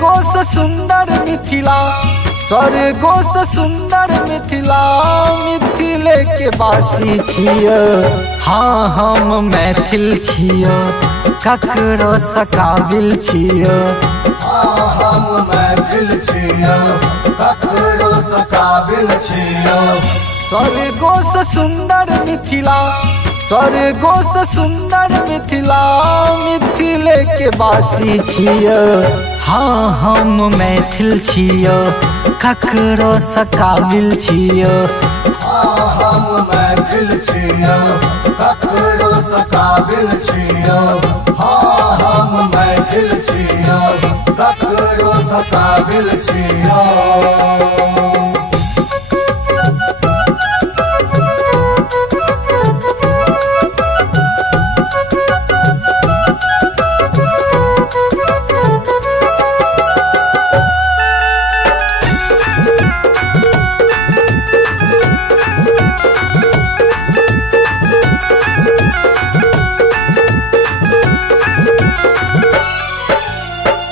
स्वर्गो से सुंदर मिथिला, स्वर्गो से सुंदर मिथिला, मिथिले के वासी छियो। हाँ हम मैथिल छियो, ककरो से काबिल छियो। हाँ हम मैथिल छियो, ककरो से काबिल छियो। स्वर्गो से सुंदर मिथिला, स्वर्गो से सुंदर मिथिला, मिथिले के वासी छियो। हाँ हम मैथिल छियो, ककरो से काबिल छियो। हाँ हम मैथिल छियो, ककरो से काबिल छियो। हाँ हम मैथिल छियो, ककरो से काबिल छियो।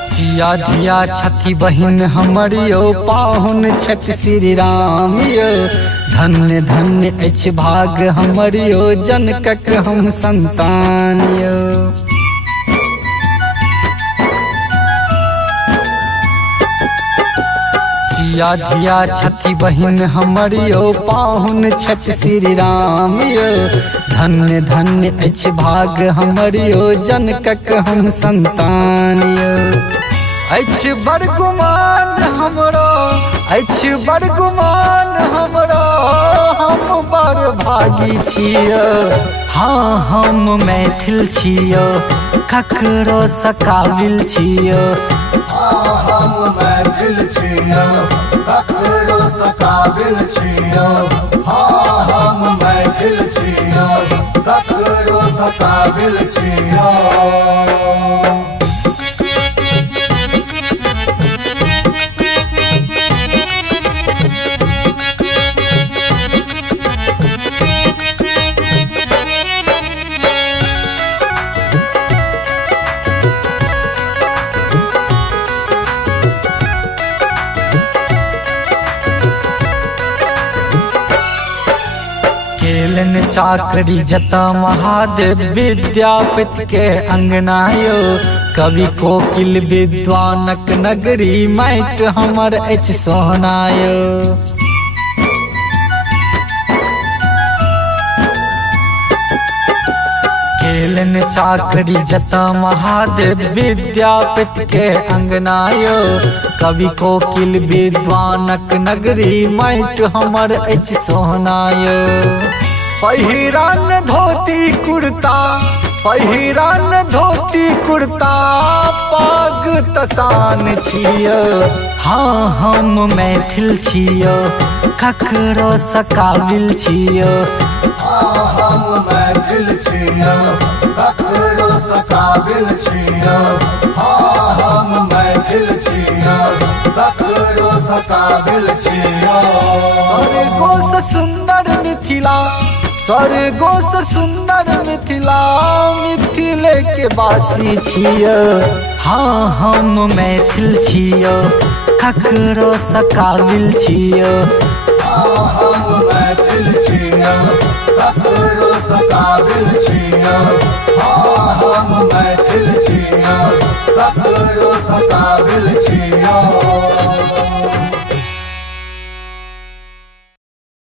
सिया धिया छठी बहिन हमरियो, पाहुन छठ श्री राम यो। धन्य धन्य अछि भाग हमरियो, जनकक हम संतान यो। सिया धिया छठी बहिन हमरियो, पाहुन छठ श्री राम यो। धन्य धन्य अछि भाग हमरियो, जनकक हम संतान यो। अछि बरगुमान हमरो, अछि बरगुमान हमरो, हम बड़ भागी छियो। हाँ हम मैथिल छियो, ककरो से काबिल छियो। हाँ हम मैथिल छियो, ककरो से काबिल छियो। हाँ हम मैथिल छियो, ककरो से काबिल छियो। चाकरी जता महादेव विद्यापति के अंगना यो। कवि कोकिल विद्वानक नगरी, माटि हमर अछि सोहना यो। केलन चाकरी जता महादेव विद्यापति के अंगना यो। कवि कोकिल विद्वानक नगरी, माटि हमर अछि सोहना यो। पहिरान धोती कुर्ता, पहिरान धोती कुर्ता, पाग तसान छियो। हाँ हम मैथिल छियो, ककरो से काबिल छियो। हाँ हम मैथिल छियो, ककरो से काबिल छियो। हाँ हम मैथिल छियो, ककरो से काबिल छियो। स्वर्गो से सुंदर मिथिला, स्वर्गो से सुंदर मिथिला, मिथिले के वासी छियो। हाँ हम मैथिल छियो, ककरो से काबिल छियो। हाँ हम मैथिल छियो, ककरो से काबिल छियो।